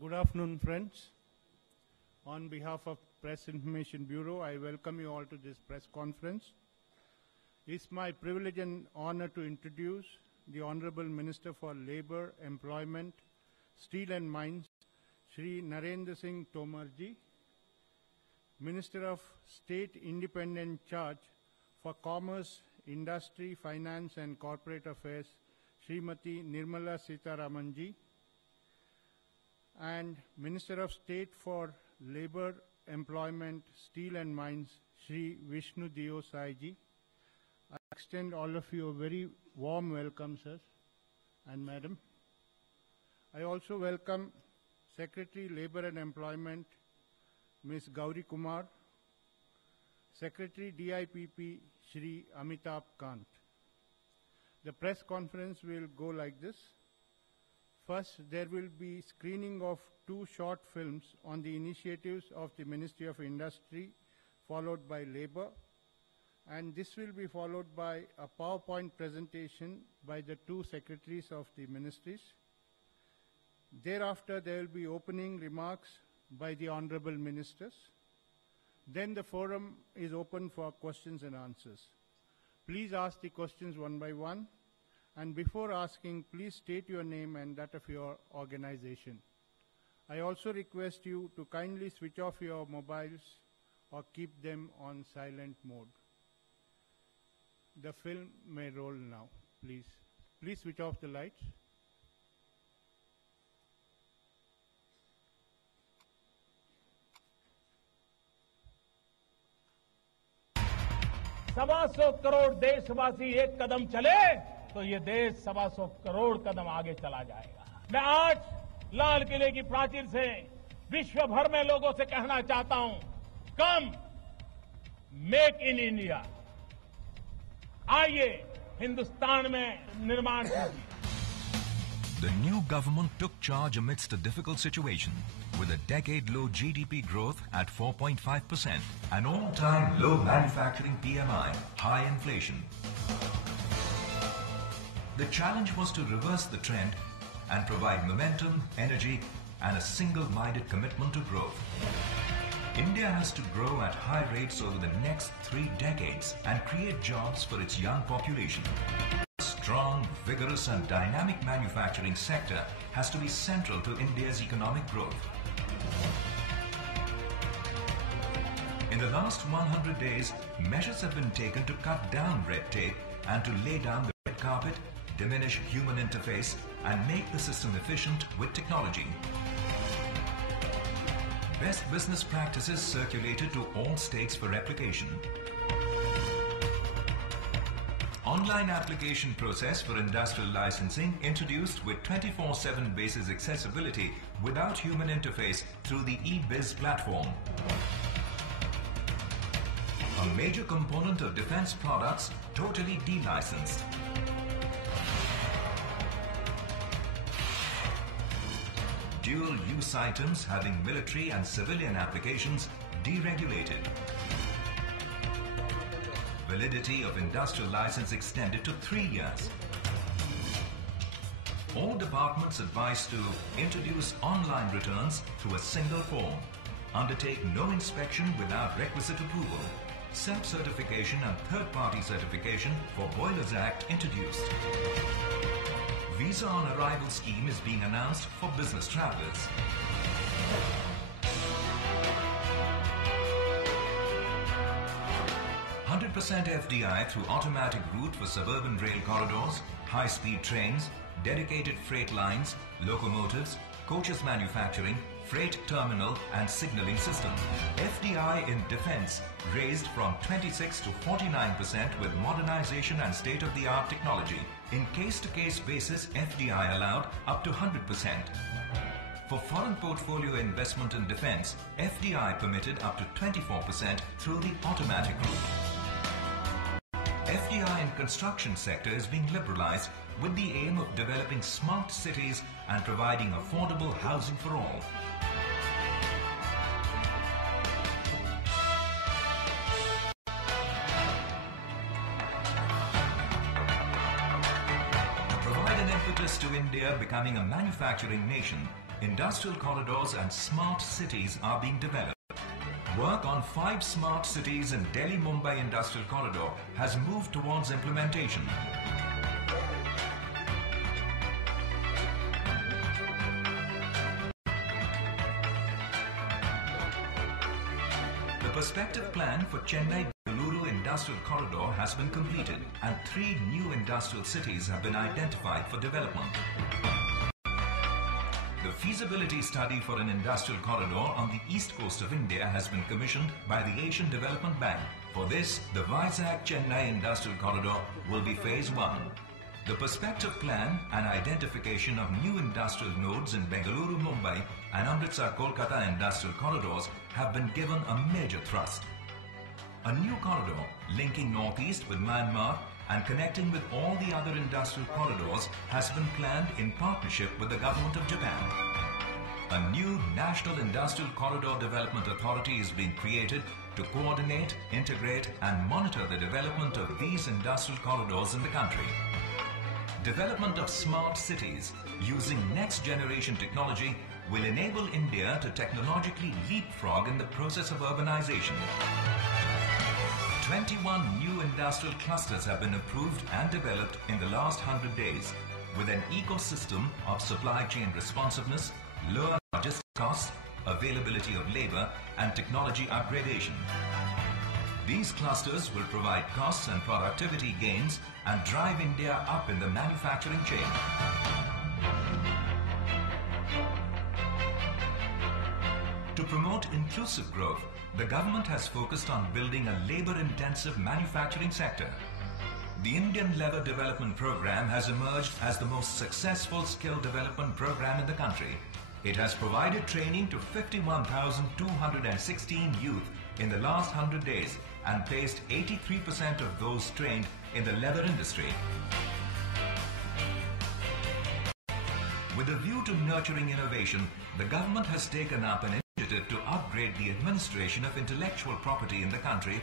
Good afternoon, friends. On behalf of Press Information Bureau, I welcome you all to this press conference. It's my privilege and honor to introduce the Honorable Minister for Labour, Employment, Steel and Mines, Shri Narendra Singh Tomar ji, Minister of State Independent Charge for Commerce, Industry, Finance and Corporate Affairs, Srimati Nirmala Sitharaman ji, and Minister of State for Labour, Employment, Steel and Mines, Shri Vishnu Dio Sai ji. I extend all of you a very warm welcome, sir and madam. I also welcome Secretary Labour and Employment, Ms. Gauri Kumar, Secretary DIPP, Shri Amitabh Kant. The press conference will go like this. First, there will be screening of 2 short films on the initiatives of the Ministry of Industry, followed by Labour, and this will be followed by a PowerPoint presentation by the 2 secretaries of the ministries. Thereafter, there will be opening remarks by the Honorable Ministers. Then the forum is open for questions and answers. Please ask the questions one by one. And before asking, please state your name and that of your organization. I also request you to kindly switch off your mobiles or keep them on silent mode. The film may roll now, please. Please switch off the lights. सवा सौ करोड़ देशवासी एक कदम चले तो ये देश 125 करोड़ कदम आगे चला जाएगा। मैं आज लाल किले की प्राचीर से विश्व भर में लोगों से कहना चाहता हूं, कम मेक इन इंडिया, आइए हिंदुस्तान में निर्माण कीजिए। The new government took charge amidst a difficult situation with a decade-low GDP growth at 4.5%, an all-time low manufacturing PMI, high inflation. The challenge was to reverse the trend and provide momentum, energy, and a single-minded commitment to growth. India has to grow at high rates over the next 3 decades and create jobs for its young population. A strong, vigorous, and dynamic manufacturing sector has to be central to India's economic growth. In the last 100 days, measures have been taken to cut down red tape and to lay down the red carpet, diminish human interface, and make the system efficient with technology. Best business practices circulated to all states for replication. Online application process for industrial licensing introduced with 24/7 basis accessibility without human interface through the eBiz platform. A major component of defense products totally delicensed. Dual-use items having military and civilian applications deregulated. Validity of industrial license extended to 3 years. All departments advised to introduce online returns through a single form, undertake no inspection without requisite approval, self-certification and third-party certification for Boilers Act introduced. Visa on arrival scheme is being announced for business travelers. % FDI through automatic route for suburban rail corridors, high-speed trains, dedicated freight lines, locomotives, coaches manufacturing, freight terminal and signalling system. FDI in defense raised from 26 to 49% with modernization and state-of-the-art technology. In case-to-case basis, FDI allowed up to 100%. For foreign portfolio investment in defense, FDI permitted up to 24% through the automatic route. FDI in construction sector is being liberalized with the aim of developing smart cities and providing affordable housing for all. To provide an impetus to India becoming a manufacturing nation, industrial corridors and smart cities are being developed. Work on 5 smart cities in Delhi-Mumbai Industrial Corridor has moved towards implementation. The perspective plan for Chennai-Bengaluru Industrial Corridor has been completed and 3 new industrial cities have been identified for development. The feasibility study for an industrial corridor on the east coast of India has been commissioned by the Asian Development Bank. For this, the Vizag-Chennai Industrial Corridor will be phase 1. The perspective plan and identification of new industrial nodes in Bengaluru, Mumbai and Amritsar-Kolkata industrial corridors have been given a major thrust. A new corridor linking northeast with Myanmar and connecting with all the other industrial corridors has been planned in partnership with the government of Japan. A new National Industrial Corridor Development Authority is being created to coordinate, integrate and monitor the development of these industrial corridors in the country. Development of smart cities using next-generation technology will enable India to technologically leapfrog in the process of urbanization. 21 new industrial clusters have been approved and developed in the last 100 days with an ecosystem of supply chain responsiveness, lower logistics costs, availability of labor and technology upgradation. These clusters will provide costs and productivity gains and drive India up in the manufacturing chain. To promote inclusive growth, the government has focused on building a labor-intensive manufacturing sector. The Indian Labour Development Program has emerged as the most successful skill development program in the country. It has provided training to 51,216 youth in the last 100 days and placed 83% of those trained in the leather industry. With a view to nurturing innovation, the government has taken up an initiative to upgrade the administration of intellectual property in the country,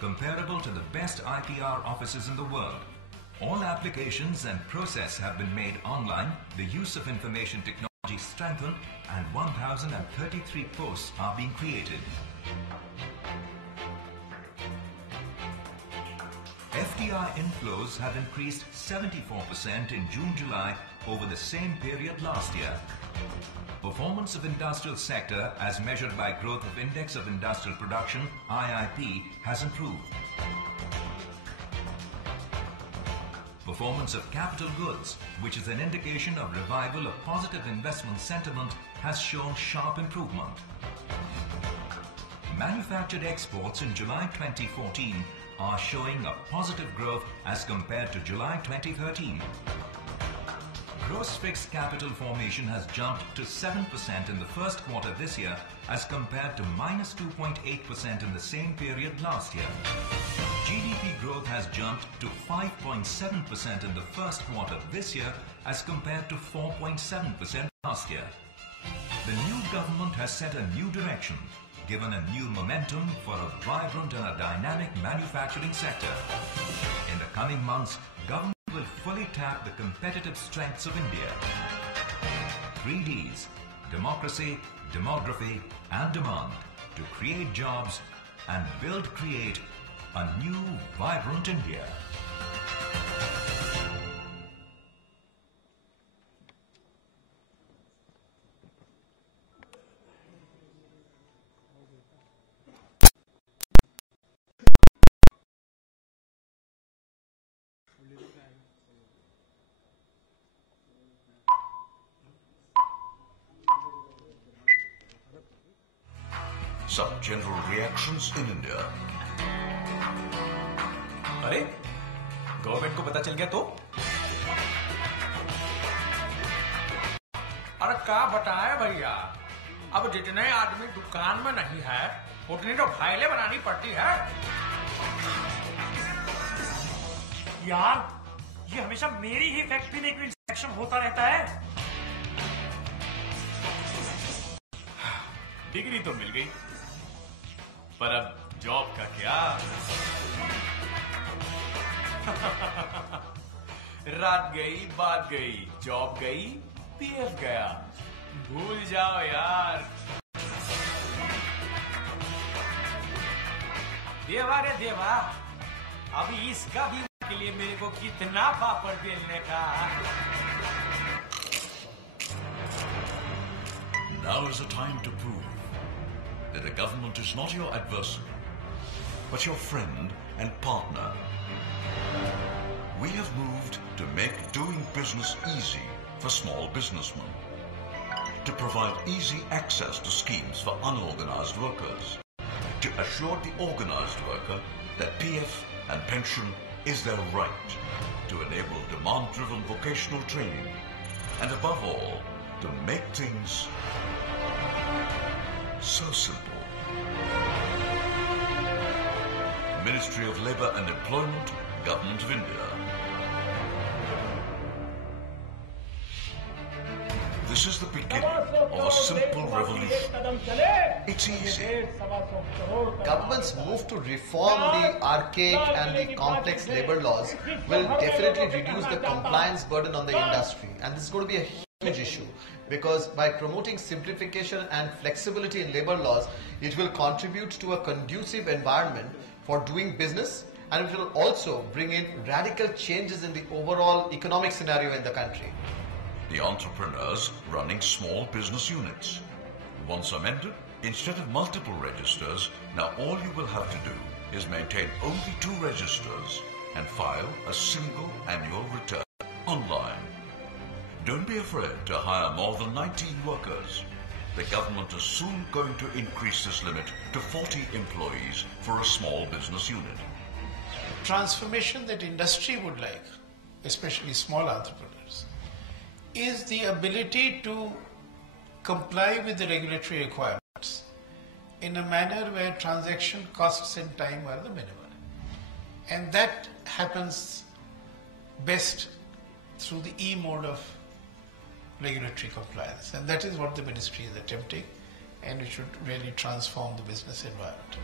comparable to the best IPR offices in the world. All applications and process have been made online, the use of information technology strengthened, and 1,033 posts are being created. FDI inflows have increased 74% in June-July over the same period last year. Performance of industrial sector as measured by growth of Index of Industrial Production, IIP, has improved. Performance of capital goods, which is an indication of revival of positive investment sentiment, has shown sharp improvement. Manufactured exports in July 2014 are showing a positive growth as compared to July 2013. Gross fixed capital formation has jumped to 7% in the first quarter this year as compared to minus 2.8% in the same period last year. GDP growth has jumped to 5.7% in the first quarter this year as compared to 4.7% last year. The new government has set a new direction, given a new momentum for a vibrant and a dynamic manufacturing sector. In the coming months, government will fully tap the competitive strengths of India. 3 Ds, democracy, demography and demand, to create jobs and create a new vibrant India. Some general reactions in India. अरे government को पता चल गया तो? अरे क्या बताए भैया, अब जितने आदमी दुकान में नहीं है उतनी तो फाइलें बनानी पड़ती है। यार ये हमेशा मेरी ही फैक्ट्री में इंस्पेक्शन होता रहता है। डिग्री तो मिल गई, पर अब जॉब का क्या? रात गई, बात गई, जॉब गई, पीएफ गया, भूल जाओ यार। देवा रे देवा, अभी इसका भी के लिए मेरे को कितना पापड़ बेलने का। Now is the time to prove that the government is not your adversary, but your friend and partner. We have moved to make doing business easy for small businessmen, to provide easy access to schemes for unorganized workers, to assure the organized worker that PF and pension is their right, to enable demand-driven vocational training, and above all, to make things so simple. Ministry of Labour and Employment, Government of India. This is the beginning of a simple revolution. It's easy. Government's move to reform the archaic and the complex labour laws will definitely reduce the compliance burden on the industry, and this is going to be a huge issue, because by promoting simplification and flexibility in labour laws, it will contribute to a conducive environment for doing business, and it will also bring in radical changes in the overall economic scenario in the country. The entrepreneurs running small business units. Once amended, instead of multiple registers, now all you will have to do is maintain only 2 registers and file a single annual return online. Don't be afraid to hire more than 19 workers. The government is soon going to increase this limit to 40 employees for a small business unit. Transformation that industry would like, especially small entrepreneurs, is the ability to comply with the regulatory requirements in a manner where transaction costs and time are the minimal. And that happens best through the E-mode of regulatory compliance. And that is what the ministry is attempting, and it should really transform the business environment.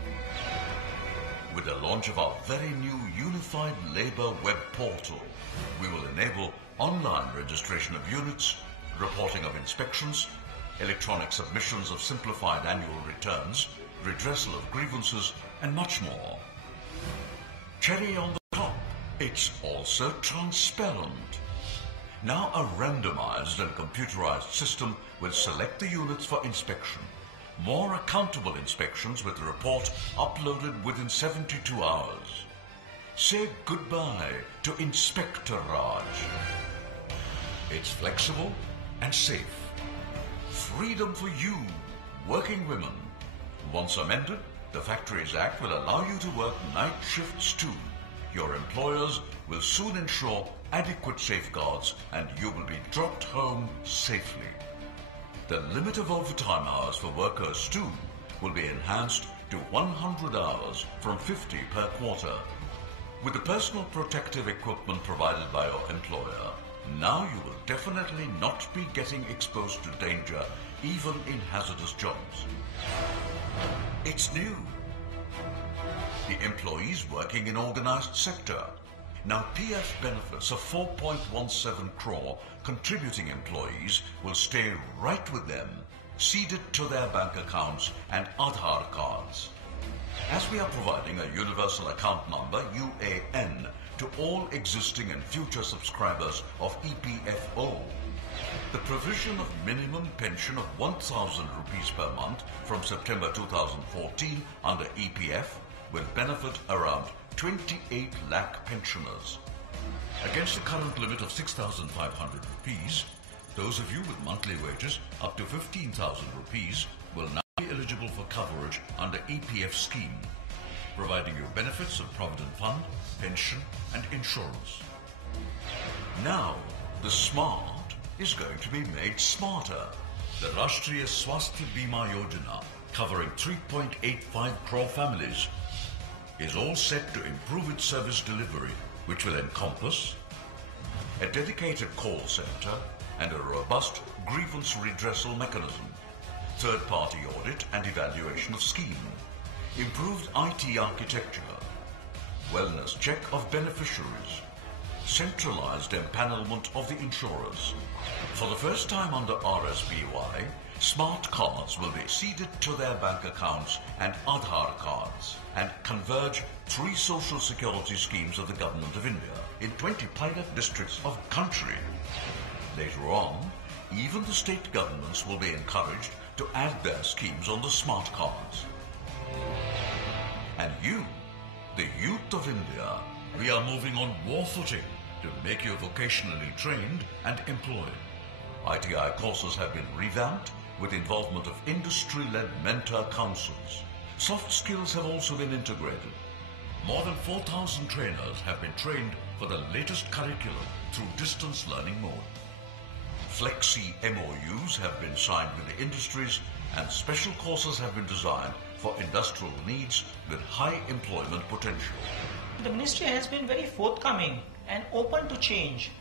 With the launch of our very new Unified Labour Web Portal, we will enable online registration of units, reporting of inspections, electronic submissions of simplified annual returns, redressal of grievances, and much more. Cherry on the top, it's also transparent. Now a randomized and computerized system will select the units for inspection. More accountable inspections with the report uploaded within 72 hours. Say goodbye to Inspector Raj. It's flexible and safe. Freedom for you, working women. Once amended, the Factories Act will allow you to work night shifts too. Your employers will soon ensure adequate safeguards and you will be dropped home safely. The limit of overtime hours for workers too will be enhanced to 100 hours from 50 per quarter. With the personal protective equipment provided by your employer, now you will definitely not be getting exposed to danger even in hazardous jobs. It's new. The employees working in organized sector. Now PF benefits of 4.17 crore contributing employees will stay right with them, seeded to their bank accounts and Aadhaar cards. As we are providing a universal account number, UAN, to all existing and future subscribers of EPFO, the provision of minimum pension of 1,000 rupees per month from September 2014 under EPF will benefit around 28 lakh pensioners. Against the current limit of 6,500 rupees, those of you with monthly wages up to 15,000 rupees will now be eligible for coverage under EPF scheme, providing you benefits of Provident Fund, pension and insurance. Now, the smart is going to be made smarter. The Rashtriya Swasthya Bima Yojana, covering 3.85 crore families, is all set to improve its service delivery, which will encompass a dedicated call center and a robust grievance redressal mechanism, third-party audit and evaluation of scheme, improved IT architecture, wellness check of beneficiaries, centralized empanelment of the insurers. For the first time under RSBY, smart cards will be seeded to their bank accounts and Aadhaar cards and converge 3 social security schemes of the Government of India in 20 pilot districts of the country. Later on, even the state governments will be encouraged to add their schemes on the smart cards. And you, the youth of India, we are moving on war footing to make you vocationally trained and employed. ITI courses have been revamped with involvement of industry-led mentor councils. Soft skills have also been integrated. More than 4,000 trainers have been trained for the latest curriculum through distance learning mode. Flexi MOUs have been signed with the industries and special courses have been designed for industrial needs with high employment potential. The ministry has been very forthcoming and open to change,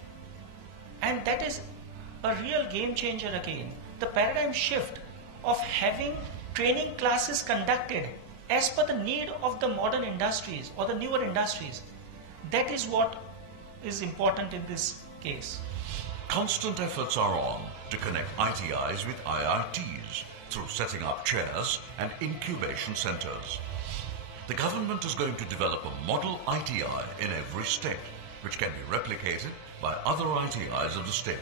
and that is a real game changer again. The paradigm shift of having training classes conducted as per the need of the modern industries or the newer industries, that is what is important in this case. Constant efforts are on to connect ITIs with IITs through setting up chairs and incubation centers. The government is going to develop a model ITI in every state, which can be replicated by other ITIs of the state.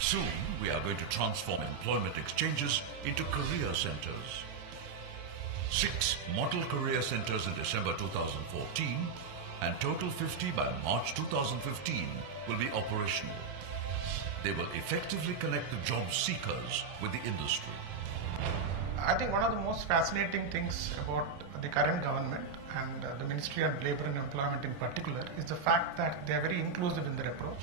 Soon, we are going to transform employment exchanges into career centers. 6 model career centers in December 2014 and total 50 by March 2015 will be operational. They will effectively connect the job seekers with the industry. I think one of the most fascinating things about the current government and the Ministry of Labour and Employment in particular is the fact that they are very inclusive in their approach.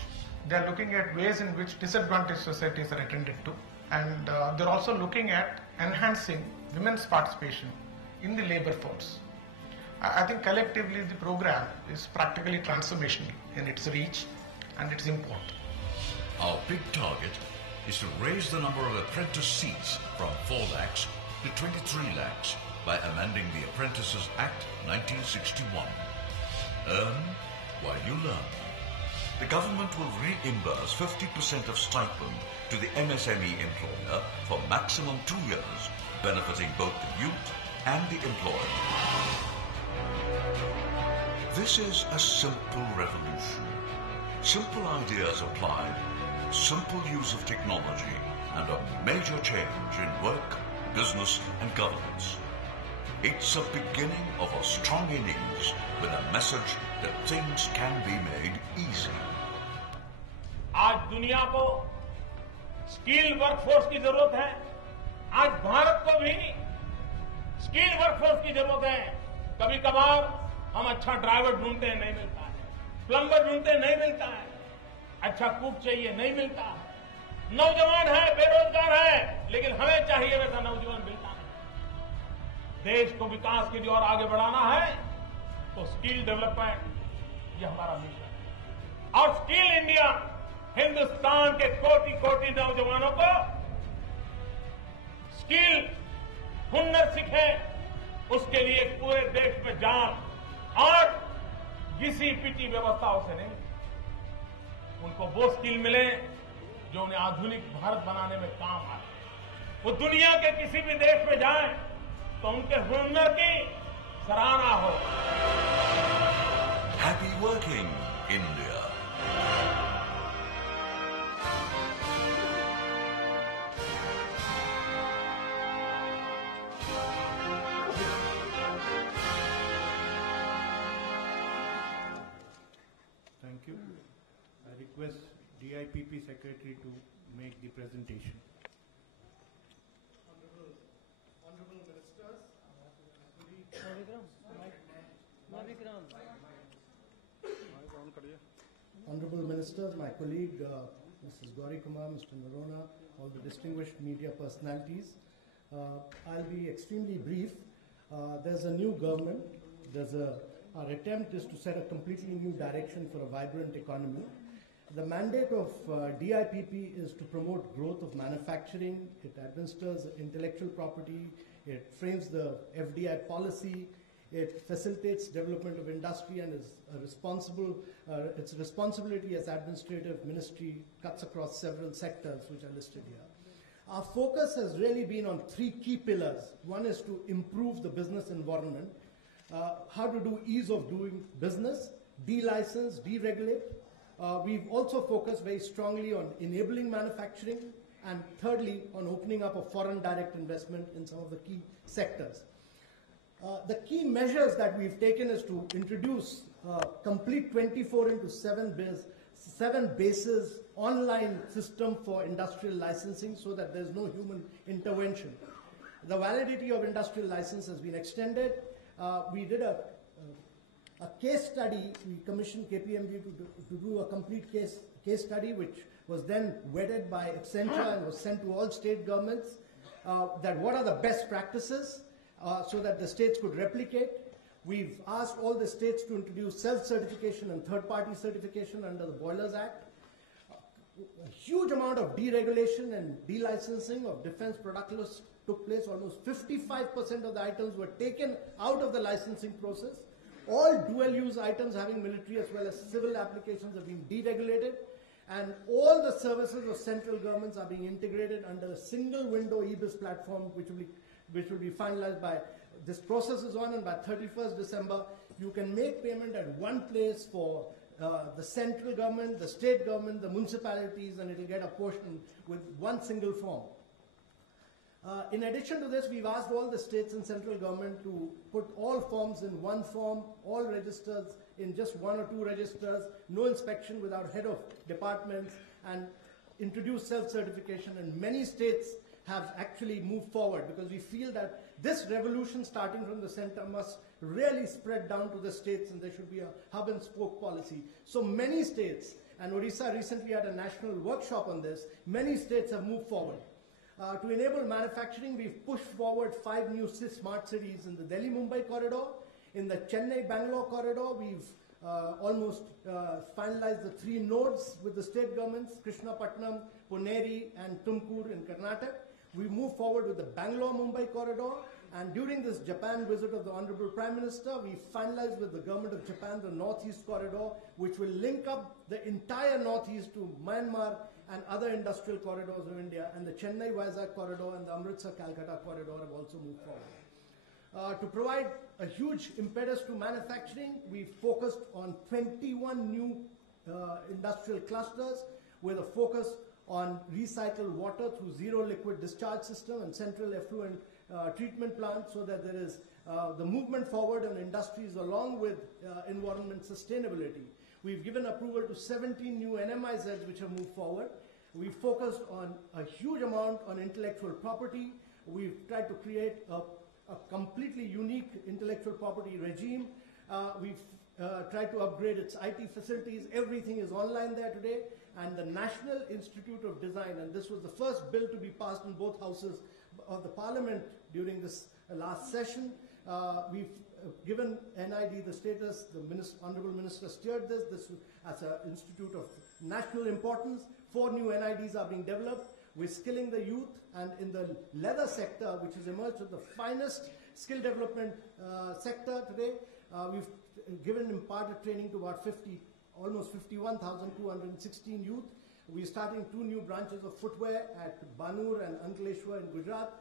They are looking at ways in which disadvantaged societies are attended to, and they're also looking at enhancing women's participation in the labour force. I think collectively the program is practically transformational in its reach and its import. Our big target is to raise the number of apprentice seats from 4 lakhs to 23 lakhs by amending the Apprentices Act 1961. Earn while you learn. The government will reimburse 50% of stipend to the MSME employer for maximum 2 years, benefiting both the youth and the employer. This is a simple revolution. Simple ideas applied, simple use of technology, and a major change in work, business, and governance. It's a beginning of a strong innings with a message that things can be made easy. आज दुनिया को skill workforce की जरूरत है। आज भारत को भी skill workforce की जरूरत है। कभी कभार हम अच्छा ड्राइवर ढूंढते हैं, नहीं मिलता है। प्लम्बर ढूंढते हैं, नहीं मिलता है। अच्छा कुक चाहिए, नहीं मिलता है। नौजवान है, बेरोजगार है, लेकिन हमें चाहिए वैसा नौजवान मिलता नहीं। देश को विकास की ओर आगे बढ़ाना है तो स्किल डेवलपमेंट ये हमारा मिशन है। और स्किल इंडिया हिंदुस्तान के कोटि कोटि नौजवानों को स्किल हुनर सीखे, उसके लिए पूरे देश में जान और घिसी पिटी व्यवस्थाओं से नहीं, उनको वो स्किल मिले जो उन्हें आधुनिक भारत बनाने में काम आए। वो दुनिया के किसी भी देश में जाए तो उनके हुनर की सराहना हो। Happy working, India. Thank you. I request DIPP Secretary to make the presentation. Honorable Ministers, Honorable Ministers, my colleague Mrs. Gauri Kumar, Mr. Narendra, all the distinguished media personalities. I'll be extremely brief. There's a new government. Our attempt is to set a completely new direction for a vibrant economy. The mandate of DIPP is to promote growth of manufacturing. It administers intellectual property. It frames the FDI policy. It facilitates development of industry and is responsible. Its responsibility as administrative ministry cuts across several sectors which are listed here. Our focus has really been on three key pillars. One is to improve the business environment, how to do ease of doing business, de-license, deregulate. We've also focused very strongly on enabling manufacturing, and thirdly, on opening up a foreign direct investment in some of the key sectors. The key measures that we've taken is to introduce complete 24/7 bases online system for industrial licensing so that there's no human intervention. The validity of industrial license has been extended. We did a case study. We commissioned KPMG to do a complete case study, which was then vetted by Accenture and was sent to all state governments, that what are the best practices so that the states could replicate. We've asked all the states to introduce self-certification and third-party certification under the Boilers Act. A huge amount of deregulation and delicensing of defense product lists took place. Almost 55% of the items were taken out of the licensing process. All dual-use items having military as well as civil applications have been deregulated, and all the services of central governments are being integrated under a single window EBIS platform, which will be finalized by, this process is on, and by 31st December, you can make payment at one place for the central government, the state government, the municipalities, and it will get a portion with one single form. In addition to this, we've asked all the states and central government to put all forms in one form, all registers in just one or two registers, no inspection without head of departments, and introduce self-certification. And many states have actually moved forward because we feel that this revolution starting from the center must really spread down to the states, and there should be a hub and spoke policy. So many states, and Odisha recently had a national workshop on this, many states have moved forward. To enable manufacturing, we've pushed forward 5 new smart cities in the Delhi-Mumbai corridor. In the Chennai-Bangalore corridor, we've almost finalized the 3 nodes with the state governments, Krishnapatnam, Puneri, and Tumkur in Karnataka. We move forward with the Bangalore-Mumbai corridor, and during this Japan visit of the Honorable Prime Minister, we finalized with the government of Japan the Northeast corridor, which will link up the entire Northeast to Myanmar and other industrial corridors of India, and the Chennai-Vizag corridor and the Amritsar-Calcutta corridor have also moved forward. To provide a huge impetus to manufacturing, we focused on 21 new industrial clusters with a focus on recycled water through zero liquid discharge system and central effluent treatment plant, so that there is the movement forward on industries along with environment sustainability. We've given approval to 17 new NMIZs which have moved forward. We've focused on a huge amount on intellectual property. We've tried to create a completely unique intellectual property regime. We've tried to upgrade its IT facilities. Everything is online there today. And the National Institute of Design, and this was the first bill to be passed in both houses of the Parliament during this last session. We've given NID the status. The Honorable Minister steered this as an institute of national importance. 4 new NIDs are being developed. We're skilling the youth, and in the leather sector, which has emerged as the finest skill development sector today, we've given imparted training to about almost 51,216 youth. We're starting 2 new branches of footwear at Banur and Ankleshwar in Gujarat.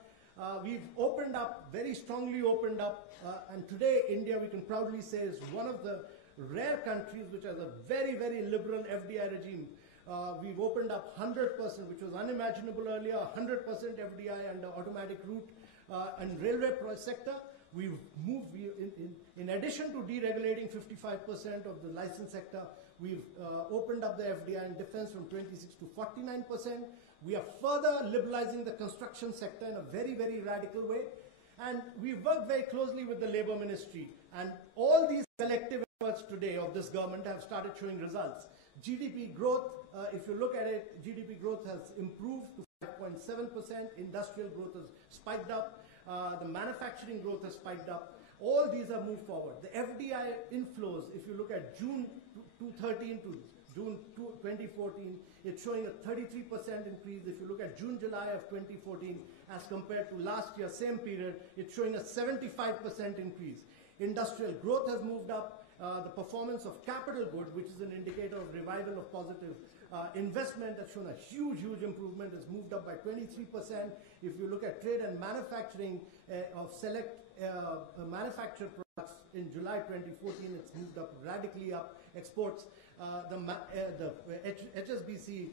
We've opened up, very strongly opened up, and today India, we can proudly say, is one of the rare countries which has a very, very liberal FDI regime. We've opened up 100%, which was unimaginable earlier, 100% FDI under automatic route and railway sector. We've moved, in addition to deregulating 55% of the license sector, we've opened up the FDI in defense from 26 to 49%. We are further liberalizing the construction sector in a very, very radical way. And we've worked very closely with the Labour Ministry. And all these collective efforts today of this government have started showing results. GDP growth, if you look at it, GDP growth has improved to 5.7%. Industrial growth has spiked up. The manufacturing growth has spiked up. All these have moved forward. The FDI inflows, if you look at June 2013 to June 2014, it's showing a 33% increase. If you look at June-July of 2014, as compared to last year, same period, it's showing a 75% increase. Industrial growth has moved up. The performance of capital goods, which is an indicator of revival of positive investment, has shown a huge improvement. It's moved up by 23%. If you look at trade and manufacturing of select manufactured products in July 2014, it's moved up radically up. Exports, the HSBC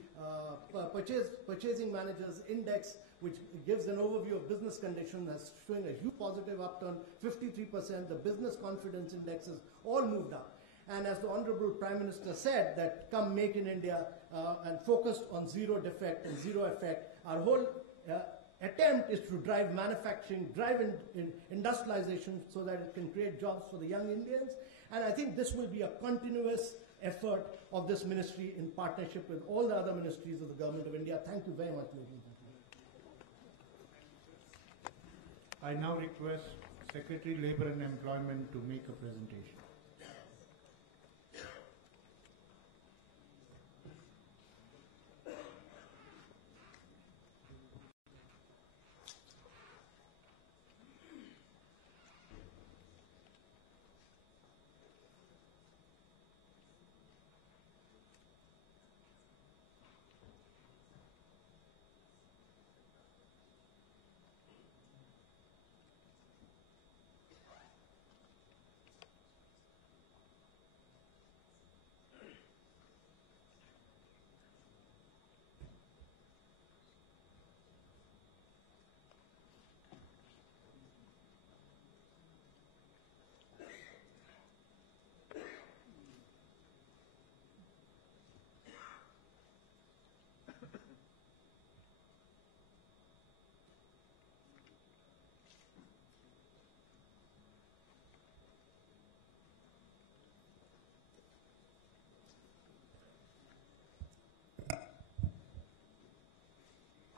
Purchasing Managers Index, which gives an overview of business conditions, has showing a huge positive upturn, 53%. The business confidence indexes all moved up. And as the Honorable Prime Minister said, that come Make in India and focused on zero defect and zero effect, our whole attempt is to drive manufacturing, drive industrialization so that it can create jobs for the young Indians. And I think this will be a continuous effort of this ministry in partnership with all the other ministries of the Government of India. Thank you very much, ladies and gentlemen. I now request Secretary Labour and Employment to make a presentation.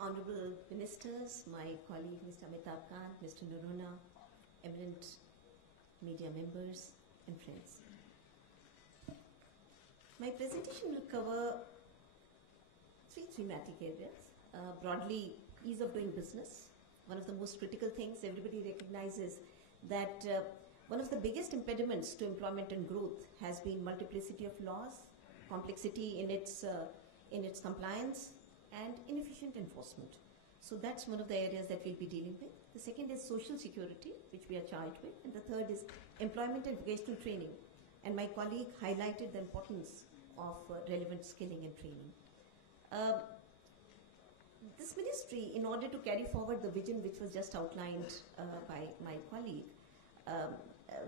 Honorable Ministers, my colleague Mr. Amitabh Kant, Mr. Nirmala, eminent media members and friends. My presentation will cover three thematic areas. Broadly, ease of doing business. One of the most critical things, everybody recognizes that one of the biggest impediments to employment and growth has been multiplicity of laws, complexity in its compliance, and inefficient enforcement. So that's one of the areas that we'll be dealing with. The second is social security, which we are charged with. And the third is employment and vocational training. And my colleague highlighted the importance of relevant skilling and training. This ministry, in order to carry forward the vision which was just outlined by my colleague,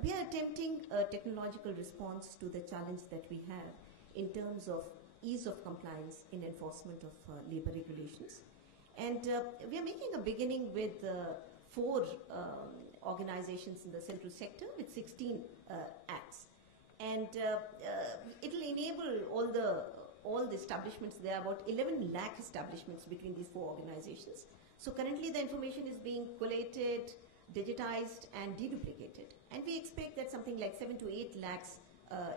we are attempting a technological response to the challenge that we have in terms of ease of compliance in enforcement of labor regulations. And we are making a beginning with 4 organizations in the central sector with 16 acts. And it will enable all the establishments. There are about 11 lakh establishments between these 4 organizations. So currently the information is being collated, digitized and deduplicated. And we expect that something like 7 to 8 lakhs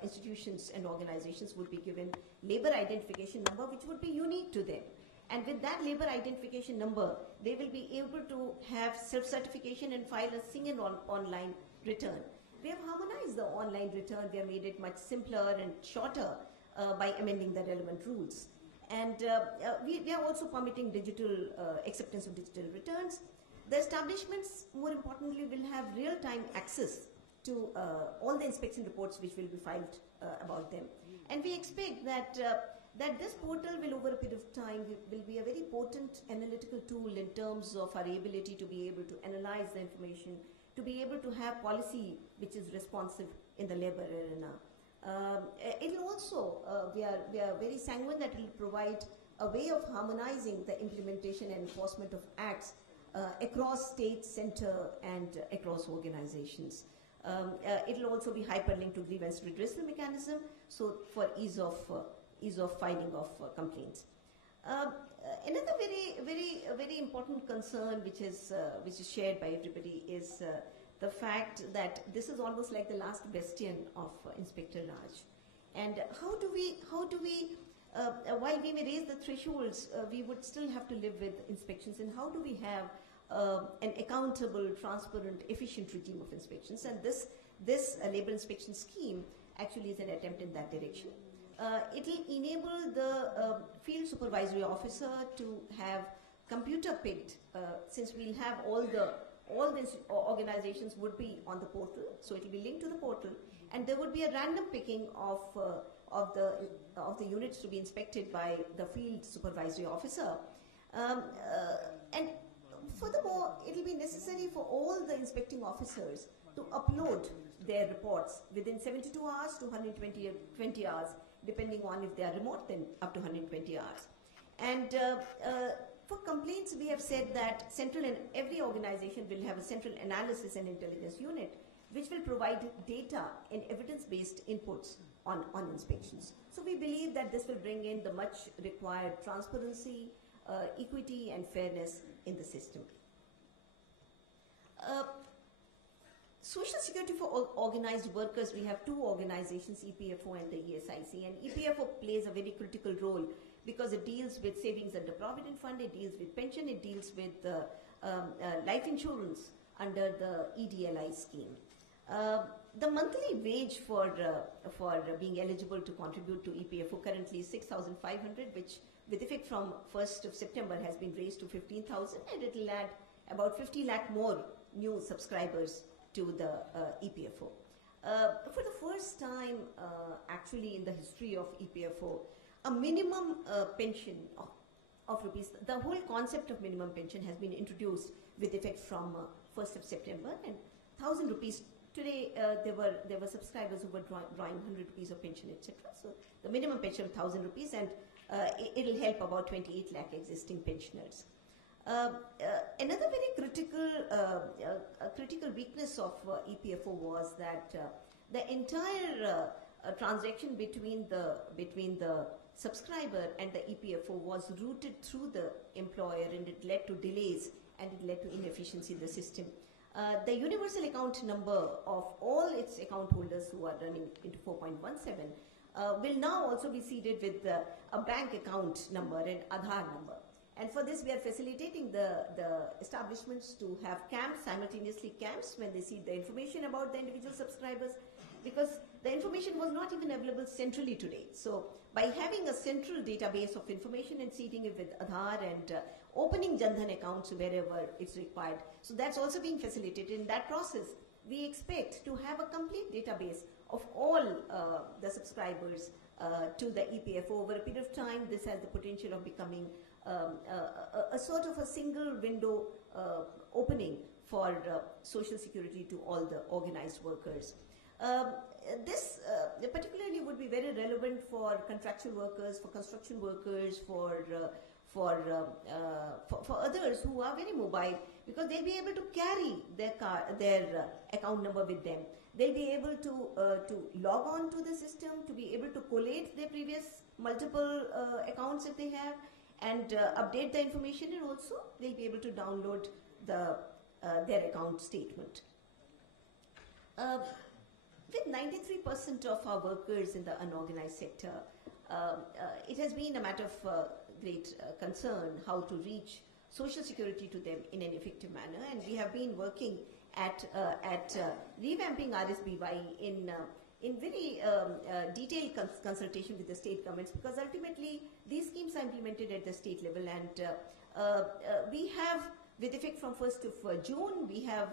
institutions and organizations would be given labor identification number which would be unique to them. And with that labor identification number, they will be able to have self-certification and file a single online return. We have harmonized the online return. We have made it much simpler and shorter by amending the relevant rules. And we are also permitting digital acceptance of digital returns. The establishments, more importantly, will have real-time access to all the inspection reports which will be filed about them. And we expect that that this portal will, over a period of time, will be a very potent analytical tool in terms of our ability to be able to analyze the information, to be able to have policy which is responsive in the labor arena. It will also, we are very sanguine that it will provide a way of harmonizing the implementation and enforcement of acts across state, center, and across organizations. It will also be hyperlinked to grievance redressal mechanism, so for ease of filing of complaints. Another very important concern which is shared by everybody is the fact that this is almost like the last bastion of Inspector Raj. And how do we while we may raise the thresholds, we would still have to live with inspections, and how do we have an accountable, transparent, efficient regime of inspections? And this labor inspection scheme actually is an attempt in that direction. It will enable the field supervisory officer to have computer picked, since we'll have all these organizations would be on the portal, so it will be linked to the portal, and there would be a random picking of the units to be inspected by the field supervisory officer. And furthermore, it will be necessary for all the inspecting officers to upload their reports within 72 hours to 120 hours, depending on if they are remote, then up to 120 hours. And for complaints, we have said that every organization will have a central analysis and intelligence unit, which will provide data and evidence-based inputs on inspections. So we believe that this will bring in the much required transparency, equity and fairness in the system. Social security for organized workers, we have two organizations, EPFO and the ESIC, and EPFO plays a very critical role because it deals with savings under Provident Fund, it deals with pension, it deals with life insurance under the EDLI scheme. The monthly wage for being eligible to contribute to EPFO currently is 6,500, which with effect from 1st of September has been raised to 15,000, and it will add about 50 lakh more new subscribers to the EPFO. For the first time actually in the history of EPFO, a minimum pension of rupees, the whole concept of minimum pension has been introduced with effect from 1st of September, and 1,000 rupees. Today there were subscribers who were drawing 100 rupees of pension, etc. So the minimum pension of 1,000 rupees, and it will help about 28 lakh existing pensioners. Another very critical weakness of EPFO was that the entire transaction between the subscriber and the EPFO was routed through the employer, and it led to delays and it led to inefficiency in the system. The universal account number of all its account holders who are running into 4.17 will now also be seeded with a bank account number and Aadhaar number. And for this, we are facilitating the establishments to have simultaneously camps when they seed the information about the individual subscribers, because the information was not even available centrally today. So by having a central database of information and seeding it with Aadhaar and opening Jan Dhan accounts wherever it's required, so that's also being facilitated. In that process, we expect to have a complete database of all the subscribers to the EPFO. Over a period of time, this has the potential of becoming a sort of a single window opening for social security to all the organized workers. This particularly would be very relevant for contractual workers, for construction workers, for others who are very mobile, because they'll be able to carry their account number with them. They'll be able to log on to the system, to be able to collate their previous multiple accounts if they have, and update the information, and also they'll be able to download their account statement. With 93% of our workers in the unorganized sector, it has been a matter of great concern how to reach social security to them in an effective manner, and we have been working at revamping RSBY in very detailed consultation with the state governments, because ultimately these schemes are implemented at the state level, and we have, with effect from 1st of June, we have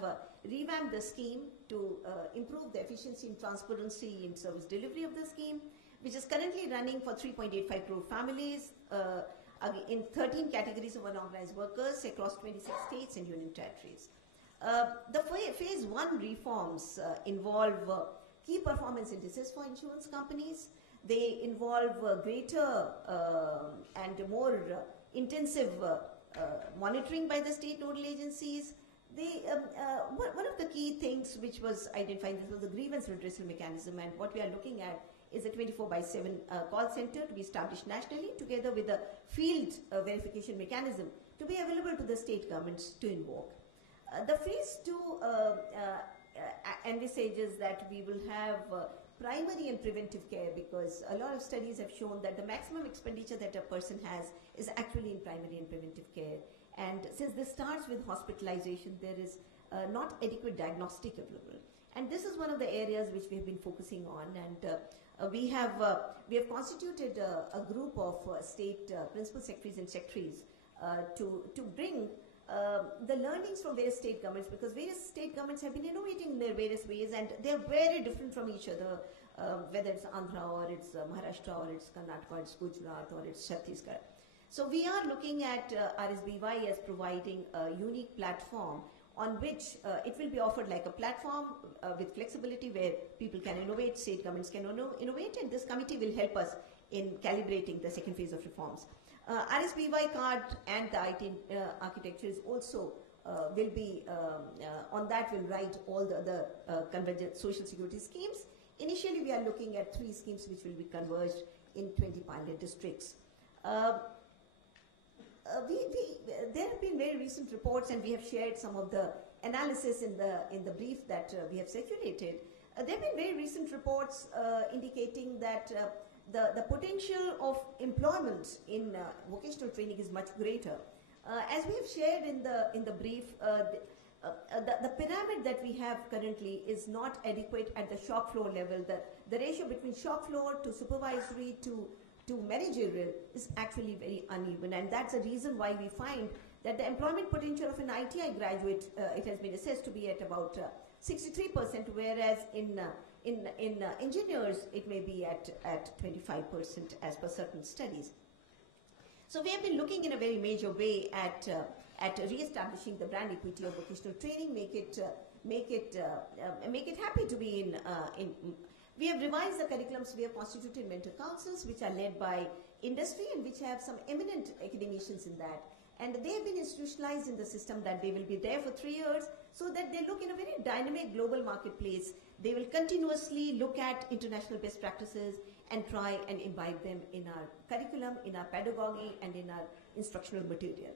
revamped the scheme to improve the efficiency and transparency in service delivery of the scheme, which is currently running for 3.85 crore families in 13 categories of unorganized workers across 26 states and union territories. The phase 1 reforms involve key performance indices for insurance companies. They involve greater and more intensive monitoring by the state nodal agencies. One of the key things which was identified, this was the grievance redressal mechanism, and what we are looking at is a 24/7 call center to be established nationally, together with a field verification mechanism to be available to the state governments to invoke. The phase 2 envisages that we will have primary and preventive care, because a lot of studies have shown that the maximum expenditure that a person has is actually in primary and preventive care. And since this starts with hospitalization, there is not adequate diagnostic available. And this is one of the areas which we have been focusing on, and we have constituted a group of state principal secretaries and secretaries to bring the learnings from various state governments, because various state governments have been innovating in their various ways, and they are very different from each other, whether it's Andhra or it's Maharashtra or it's Karnataka or it's Gujarat or it's Chhattisgarh. So we are looking at RSBY as providing a unique platform on which it will be offered like a platform with flexibility where people can innovate, state governments can innovate, and this committee will help us in calibrating the second phase of reforms. RSBY card and the IT architecture is also will be, on that will write all the other convergent social security schemes. Initially, we are looking at 3 schemes which will be converged in 20 pilot districts. There have been very recent reports, and we have shared some of the analysis in the brief that we have circulated. There have been very recent reports indicating that the potential of employment in vocational training is much greater. As we have shared in the brief, the pyramid that we have currently is not adequate at the shop floor level. The ratio between shop floor to supervisory to managerial is actually very uneven, and that's the reason why we find that the employment potential of an ITI graduate, it has been assessed to be at about 63%, whereas in engineers it may be at 25% as per certain studies. So we have been looking in a very major way at re-establishing the brand equity of vocational training, make it happy to be in. We have revised the curriculums. We have constituted mentor councils which are led by industry and which have some eminent academicians in that. And they have been institutionalized in the system that they will be there for 3 years, so that they look in a very dynamic global marketplace. They will continuously look at international best practices and try and imbibe them in our curriculum, in our pedagogy, and in our instructional material.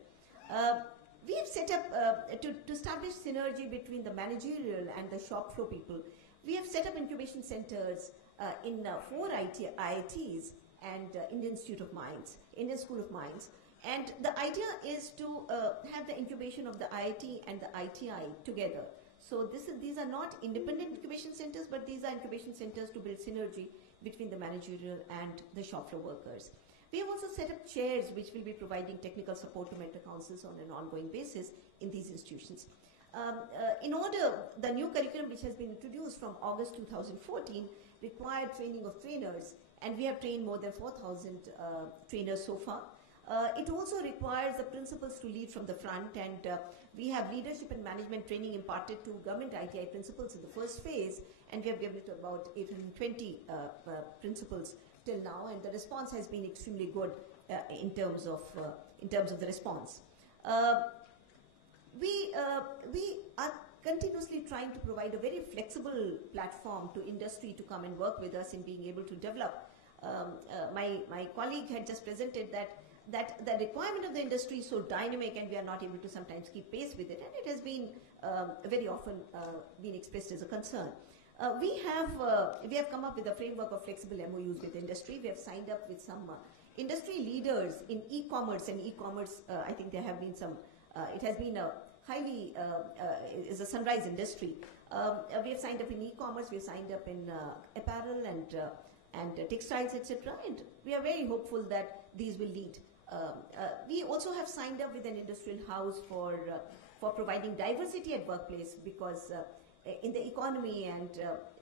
We have set up, to establish synergy between the managerial and the shop floor people, we have set up incubation centers in 4 IITs and Indian Institute of Mines, Indian School of Mines. And the idea is to have the incubation of the IIT and the ITI together. So these are not independent incubation centers, but these are incubation centers to build synergy between the managerial and the shop floor workers. We have also set up chairs which will be providing technical support to mentor councils on an ongoing basis in these institutions. The new curriculum which has been introduced from August 2014 required training of trainers, and we have trained more than 4,000 trainers so far. It also requires the principals to lead from the front, and we have leadership and management training imparted to government ITI principals in the first phase, and we have given it to about 820 principals till now, and the response has been extremely good in terms of the response. We are continuously trying to provide a very flexible platform to industry to come and work with us in being able to develop. My colleague had just presented that the requirement of the industry is so dynamic, and we are not able to sometimes keep pace with it, and it has been very often been expressed as a concern. We have come up with a framework of flexible MOUs with industry. We have signed up with some industry leaders in e-commerce, and e-commerce, I think there have been some, it has been a highly, is a sunrise industry. We have signed up in e-commerce, we have signed up in apparel and textiles, etc. And we are very hopeful that these will lead. We also have signed up with an industrial house for providing diversity at workplace, because in the economy, and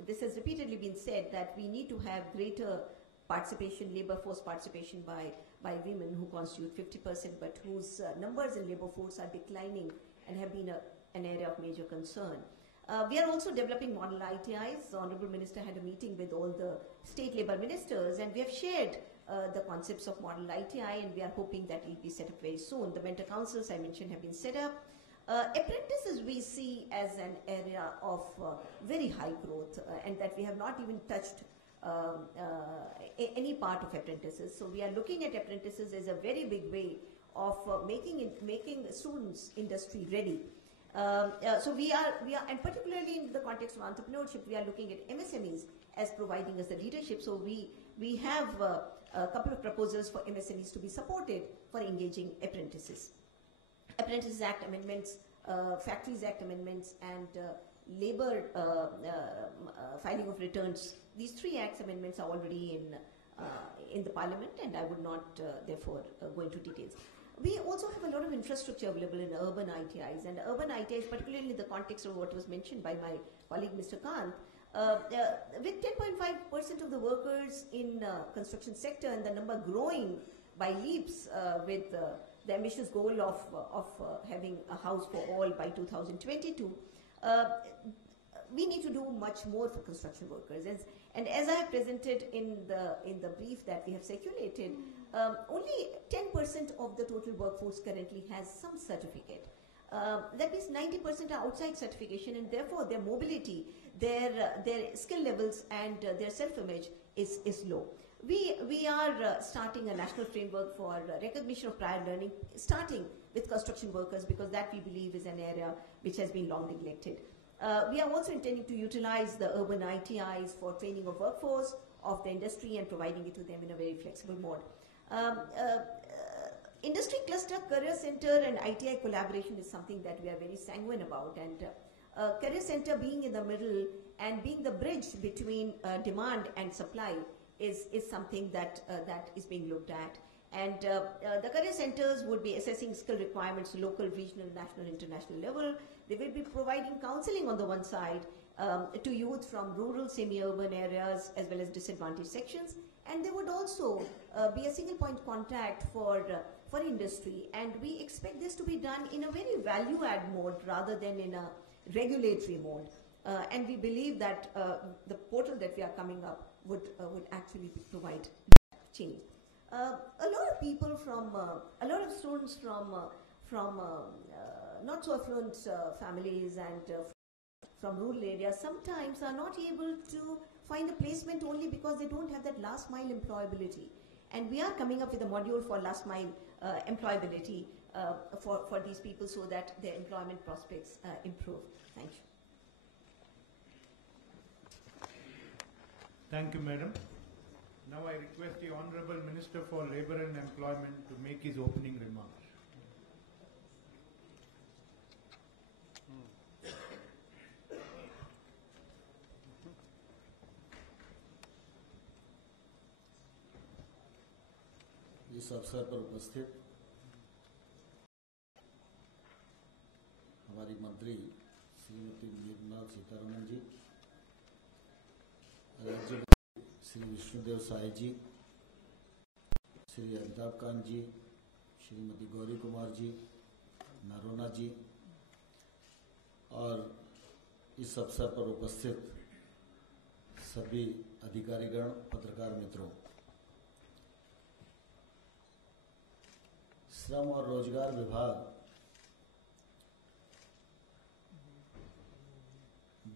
this has repeatedly been said, that we need to have greater participation, labor force participation by women, who constitute 50%, but whose numbers in labor force are declining and have been an area of major concern. We are also developing model ITIs. The Honorable Minister had a meeting with all the state labor ministers, and we have shared the concepts of model ITI, and we are hoping that it will be set up very soon. The mentor councils I mentioned have been set up. Apprentices we see as an area of very high growth, and that we have not even touched any part of apprentices. So we are looking at apprentices as a very big way of making students industry ready. So we are, and particularly in the context of entrepreneurship, we are looking at MSMEs as providing us the leadership. So we have a couple of proposals for MSMEs to be supported for engaging apprentices. Apprentices Act amendments, Factories Act amendments, and labor filing of returns. These 3 Acts amendments are already in the Parliament, and I would not therefore go into details. We also have a lot of infrastructure available in urban ITIs, and urban ITIs, particularly in the context of what was mentioned by my colleague Mr. Kant, with 10.5% of the workers in construction sector and the number growing by leaps with the ambitious goal of having a house for all by 2022, we need to do much more for construction workers. And as I have presented in the brief that we have circulated, only 10% of the total workforce currently has some certificate. That means 90% are outside certification, and therefore their mobility, their skill levels, and their self-image is low. We are starting a national framework for recognition of prior learning, starting with construction workers, because that we believe is an area which has been long neglected. We are also intending to utilize the urban ITIs for training of workforce of the industry and providing it to them in a very flexible mode. Industry cluster, career center, and ITI collaboration is something that we are very sanguine about, and career center being in the middle and being the bridge between demand and supply is something that is being looked at. And the career centers would be assessing skill requirements local, regional, national, international level. They will be providing counseling on the one side to youth from rural, semi-urban areas as well as disadvantaged sections. And there would also be a single point contact for industry. And we expect this to be done in a very value-add mode rather than in a regulatory mode. And we believe that the portal that we are coming up would actually provide change. A lot of people a lot of students from not so affluent families and from rural areas sometimes are not able to find a placement only because they don't have that last mile employability. And we are coming up with a module for last mile employability for these people so that their employment prospects improve. Thank you. Thank you, Madam. Now I request the Honorable Minister for Labour and Employment to make his opening remarks. इस अवसर पर उपस्थित हमारी मंत्री श्रीमती निर्मला सीतारमण जी, राज्य मंत्री श्री विष्णुदेव साय जी, श्री अमिताभ कांत जी, श्रीमती गौरी कुमार जी, नरोना जी और इस अवसर पर उपस्थित सभी अधिकारीगण, पत्रकार मित्रों, श्रम और रोजगार विभाग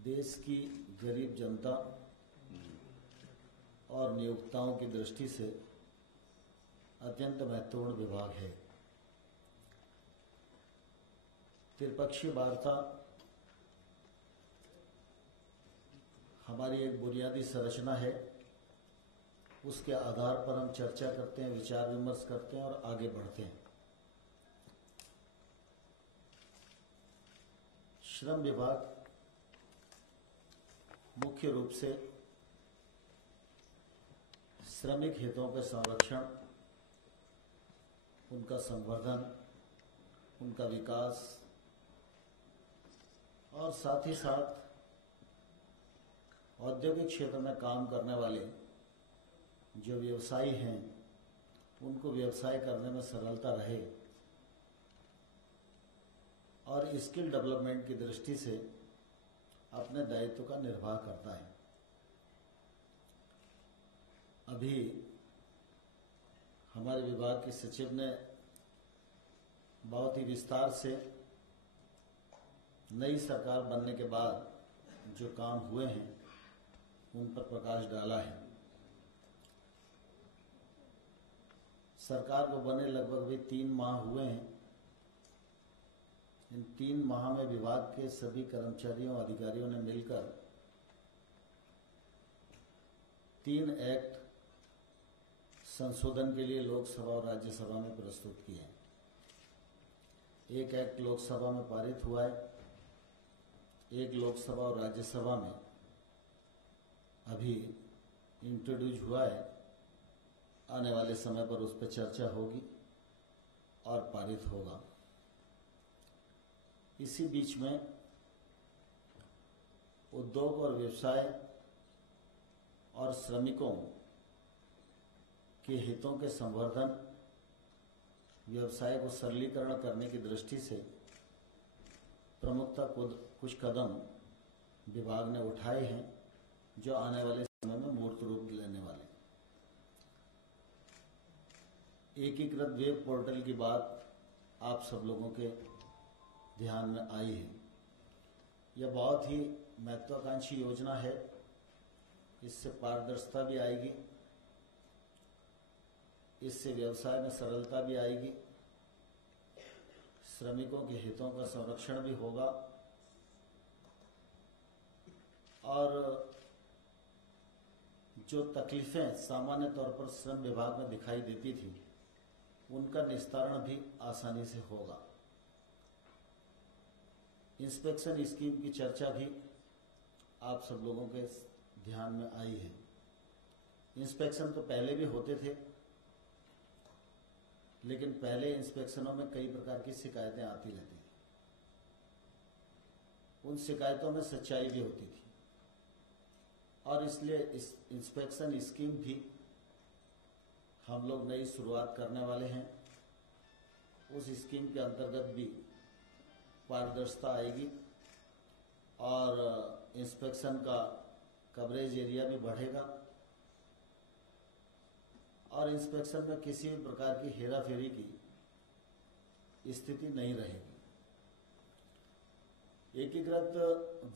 देश की गरीब जनता और नियोक्ताओं की दृष्टि से अत्यंत महत्वपूर्ण विभाग है। त्रिपक्षीय वार्ता हमारी एक बुनियादी संरचना है, उसके आधार पर हम चर्चा करते हैं, विचार विमर्श करते हैं और आगे बढ़ते हैं। श्रम विभाग मुख्य रूप से श्रमिक हितों के संरक्षण, उनका संवर्धन, उनका विकास और साथ ही साथ औद्योगिक क्षेत्र में काम करने वाले जो व्यवसायी हैं उनको व्यवसाय करने में सरलता रहे और स्किल डेवलपमेंट की दृष्टि से अपने दायित्व का निर्वाह करता है। अभी हमारे विभाग के सचिव ने बहुत ही विस्तार से नई सरकार बनने के बाद जो काम हुए हैं उन पर प्रकाश डाला है। सरकार को बने लगभग भी 3 माह हुए हैं। इन 3 माह में विभाग के सभी कर्मचारियों अधिकारियों ने मिलकर 3 एक्ट संशोधन के लिए लोकसभा और राज्यसभा में प्रस्तुत किए हैं। एक एक्ट लोकसभा में पारित हुआ है एक लोकसभा और राज्यसभा में अभी इंट्रोड्यूस हुआ है। आने वाले समय पर उस पर चर्चा होगी और पारित होगा। इसी बीच में उद्योग और व्यवसाय और श्रमिकों के हितों के संवर्धन, व्यवसाय को सरलीकरण करने की दृष्टि से प्रमुखता कुछ कदम विभाग ने उठाए हैं, जो आने वाले समय में मूर्त रूप लेने वाले। एकीकृत वेब पोर्टल की बात आप सब लोगों के ध्यान में आई है। यह बहुत ही महत्वाकांक्षी योजना है। इससे पारदर्शिता भी आएगी, इससे व्यवसाय में सरलता भी आएगी, श्रमिकों के हितों का संरक्षण भी होगा और जो तकलीफें सामान्य तौर पर श्रम विभाग में दिखाई देती थी, उनका निस्तारण भी आसानी से होगा। इंस्पेक्शन स्कीम की चर्चा भी आप सब लोगों के ध्यान में आई है। इंस्पेक्शन तो पहले भी होते थे, लेकिन पहले इंस्पेक्शनों में कई प्रकार की शिकायतें आती रहती थी। उन शिकायतों में सच्चाई भी होती थी और इसलिए इस इंस्पेक्शन स्कीम भी हम लोग नई शुरुआत करने वाले हैं। उस स्कीम के अंतर्गत भी पारदर्शिता आएगी और इंस्पेक्शन का कवरेज एरिया भी बढ़ेगा और इंस्पेक्शन में किसी भी प्रकार की हेराफेरी की स्थिति नहीं रहेगी। एकीकृत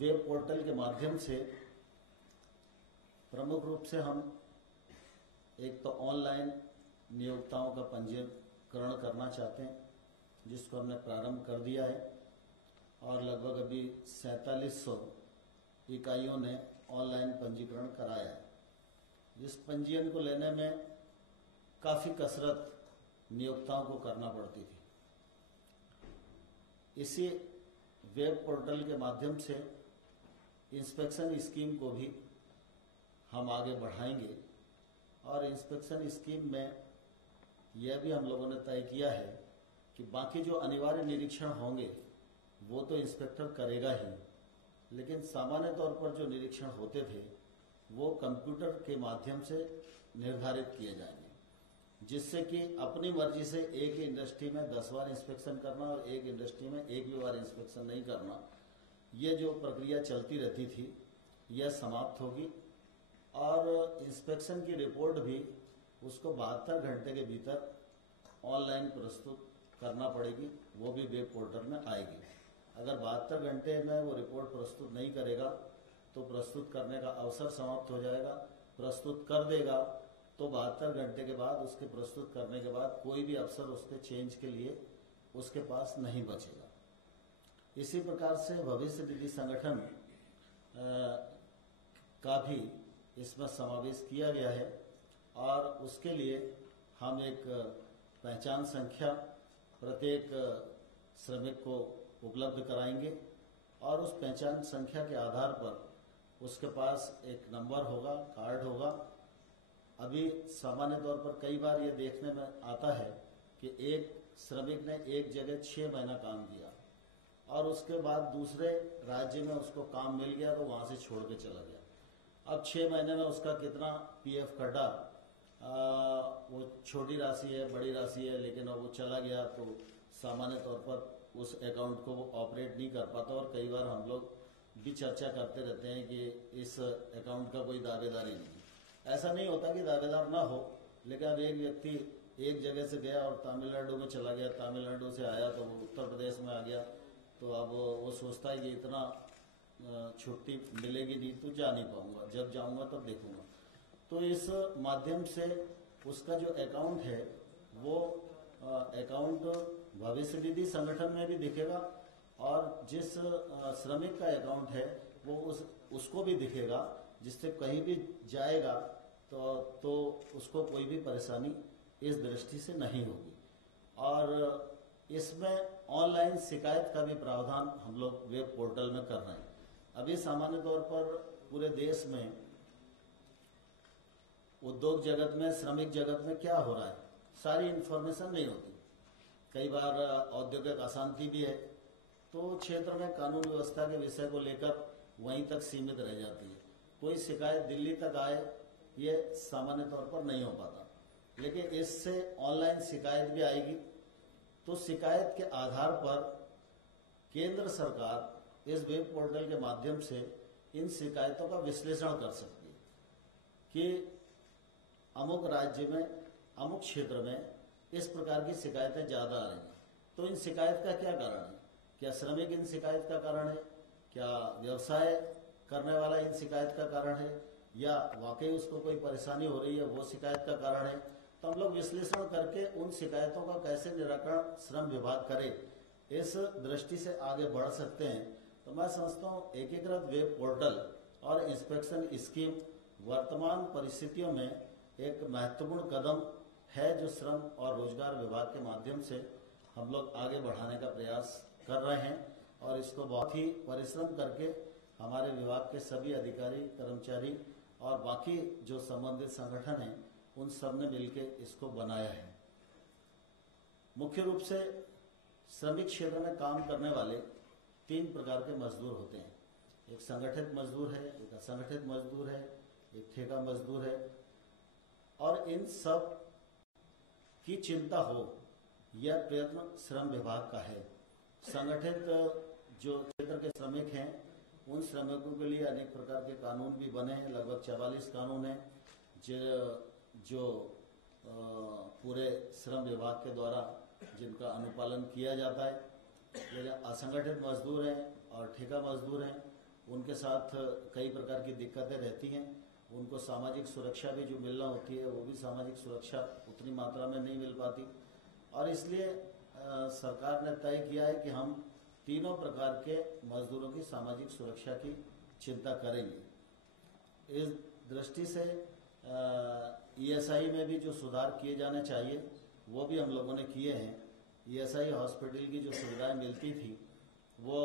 वेब पोर्टल के माध्यम से प्रमुख रूप से हम एक तो ऑनलाइन नियोक्ताओं का पंजीकरण करना चाहते हैं, जिसको हमने प्रारंभ कर दिया है और लगभग अभी 4700 इकाइयों ने ऑनलाइन पंजीकरण कराया है। जिस पंजीयन को लेने में काफ़ी कसरत नियोक्ताओं को करना पड़ती थी। इसी वेब पोर्टल के माध्यम से इंस्पेक्शन स्कीम को भी हम आगे बढ़ाएंगे और इंस्पेक्शन स्कीम में यह भी हम लोगों ने तय किया है कि बाकी जो अनिवार्य निरीक्षण होंगे वो तो इंस्पेक्टर करेगा ही, लेकिन सामान्य तौर पर जो निरीक्षण होते थे वो कंप्यूटर के माध्यम से निर्धारित किए जाएंगे, जिससे कि अपनी मर्जी से एक ही इंडस्ट्री में 10 बार इंस्पेक्शन करना और एक इंडस्ट्री में एक भी बार इंस्पेक्शन नहीं करना, ये जो प्रक्रिया चलती रहती थी यह समाप्त होगी और इंस्पेक्शन की रिपोर्ट भी उसको 72 घंटे के भीतर ऑनलाइन प्रस्तुत करना पड़ेगी, वो भी वेब पोर्टल में आएगी। अगर 72 घंटे में वो रिपोर्ट प्रस्तुत नहीं करेगा तो प्रस्तुत करने का अवसर समाप्त हो जाएगा। प्रस्तुत कर देगा तो 72 घंटे के बाद, उसके प्रस्तुत करने के बाद कोई भी अवसर उसके चेंज के लिए उसके पास नहीं बचेगा। इसी प्रकार से भविष्य निधि संगठन का भी इसमें समावेश किया गया है और उसके लिए हम एक पहचान संख्या प्रत्येक श्रमिक को उपलब्ध कराएंगे और उस पहचान संख्या के आधार पर उसके पास एक नंबर होगा, कार्ड होगा। अभी सामान्य तौर पर कई बार ये देखने में आता है कि एक श्रमिक ने एक जगह 6 महीना काम किया और उसके बाद दूसरे राज्य में उसको काम मिल गया तो वहाँ से छोड़ के चला गया। अब 6 महीने में उसका कितना पीएफ कटा, वो छोटी राशि है, बड़ी राशि है, लेकिन अब वो चला गया तो सामान्य तौर पर उस अकाउंट को वो ऑपरेट नहीं कर पाता और कई बार हम लोग भी चर्चा करते रहते हैं कि इस अकाउंट का कोई दावेदार ही नहीं। ऐसा नहीं होता कि दावेदार ना हो, लेकिन अब एक व्यक्ति एक जगह से गया और तमिलनाडु में चला गया, तमिलनाडु से आया तो वो उत्तर प्रदेश में आ गया, तो अब वो सोचता है कि इतना छुट्टी मिलेगी नहीं तो जा नहीं पाऊंगा, जब जाऊंगा तब देखूंगा। तो इस माध्यम से उसका जो अकाउंट है वो अकाउंट भविष्य निधि संगठन में भी दिखेगा और जिस श्रमिक का अकाउंट है वो उसको भी दिखेगा, जिससे कहीं भी जाएगा तो उसको कोई भी परेशानी इस दृष्टि से नहीं होगी। और इसमें ऑनलाइन शिकायत का भी प्रावधान हम लोग वेब पोर्टल में कर रहे हैं। अभी सामान्य तौर पर पूरे देश में उद्योग जगत में, श्रमिक जगत में क्या हो रहा है, सारी इंफॉर्मेशन नहीं होती। कई बार औद्योगिक अशांति भी है, तो क्षेत्र में कानून व्यवस्था के विषय को लेकर वहीं तक सीमित रह जाती है। कोई शिकायत दिल्ली तक आए, ये सामान्य तौर पर नहीं हो पाता। लेकिन इससे ऑनलाइन शिकायत भी आएगी, तो शिकायत के आधार पर केंद्र सरकार इस वेब पोर्टल के माध्यम से इन शिकायतों का विश्लेषण कर सकती है कि अमुक राज्य में, अमुक क्षेत्र में इस प्रकार की शिकायतें ज्यादा आ रही हैं, तो इन शिकायत का क्या कारण है? क्या श्रमिक इन शिकायत का कारण है? क्या व्यवसाय करने वाला इन शिकायत का कारण है? या वाकई उसको कोई परेशानी हो रही है, वो शिकायत का कारण है? तो हम लोग विश्लेषण करके उन शिकायतों का कैसे निराकरण श्रम विभाग करे, इस दृष्टि से आगे बढ़ सकते हैं। तो मैं समझता हूँ एकीकृत वेब पोर्टल और इंस्पेक्शन स्कीम वर्तमान परिस्थितियों में एक महत्वपूर्ण कदम है, जो श्रम और रोजगार विभाग के माध्यम से हम लोग आगे बढ़ाने का प्रयास कर रहे हैं। और इसको बहुत ही परिश्रम करके हमारे विभाग के सभी अधिकारी, कर्मचारी और बाकी जो संबंधित संगठन हैं, उन सब ने मिलकर इसको बनाया है। मुख्य रूप से श्रमिक क्षेत्र में काम करने वाले 3 प्रकार के मजदूर होते हैं। एक संगठित मजदूर है, एक असंगठित मजदूर है, एक ठेका मजदूर है। और इन सब की चिंता हो, यह प्रयत्न श्रम विभाग का है। संगठित जो क्षेत्र के श्रमिक हैं, उन श्रमिकों के लिए अनेक प्रकार के कानून भी बने हैं, लगभग 44 कानून हैं जो पूरे श्रम विभाग के द्वारा जिनका अनुपालन किया जाता है। लेकिन असंगठित मजदूर हैं और ठेका मजदूर हैं, उनके साथ कई प्रकार की दिक्कतें रहती हैं। उनको सामाजिक सुरक्षा भी जो मिलना होती है, वो भी सामाजिक सुरक्षा उतनी मात्रा में नहीं मिल पाती। और इसलिए सरकार ने तय किया है कि हम तीनों प्रकार के मजदूरों की सामाजिक सुरक्षा की चिंता करेंगे। इस दृष्टि से ईएसआई में भी जो सुधार किए जाने चाहिए, वो भी हम लोगों ने किए हैं। ईएसआई हॉस्पिटल की जो सुविधाएं मिलती थी, वो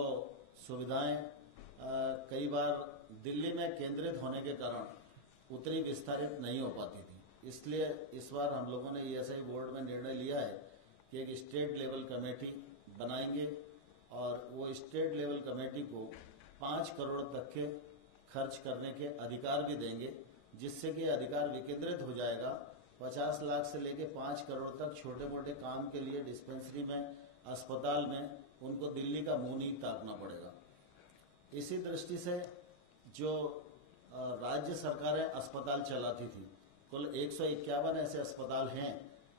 सुविधाएं कई बार दिल्ली में केंद्रित होने के कारण उतनी विस्तारित नहीं हो पाती थी। इसलिए इस बार हम लोगों ने ईएसआई बोर्ड में निर्णय लिया है कि एक स्टेट लेवल कमेटी बनाएंगे और वो स्टेट लेवल कमेटी को 5 करोड़ तक के खर्च करने के अधिकार भी देंगे, जिससे कि अधिकार विकेंद्रित हो जाएगा। 50 लाख से लेके 5 करोड़ तक छोटे मोटे काम के लिए डिस्पेंसरी में, अस्पताल में उनको दिल्ली का मुंह नहीं ताकना पड़ेगा। इसी दृष्टि से जो राज्य सरकारें अस्पताल चलाती थी, कुल 151 ऐसे अस्पताल हैं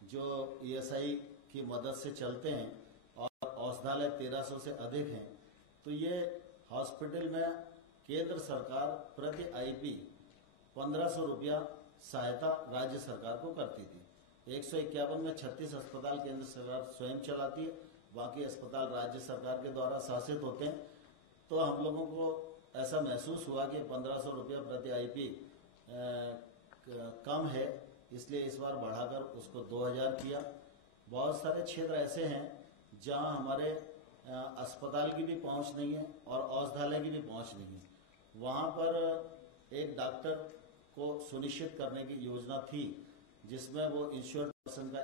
जो ईएसआई की मदद से चलते हैं और औषधालय 1300 से अधिक हैं। तो ये हॉस्पिटल में केंद्र सरकार प्रति आईपी 1500 रुपया सहायता राज्य सरकार को करती थी। 151 में 36 अस्पताल केंद्र सरकार स्वयं चलाती है, बाकी अस्पताल राज्य सरकार के द्वारा शासित होते हैं। तो हम लोगों को ऐसा महसूस हुआ कि 1500 रुपया प्रति आईपी कम है, इसलिए इस बार बढ़ाकर उसको 2000 किया। बहुत सारे क्षेत्र ऐसे हैं जहां हमारे अस्पताल की भी पहुंच नहीं है और औषधालय की भी पहुंच नहीं है। वहां पर एक डॉक्टर को सुनिश्चित करने की योजना थी, जिसमें वो इंश्योर्ड पर्सन का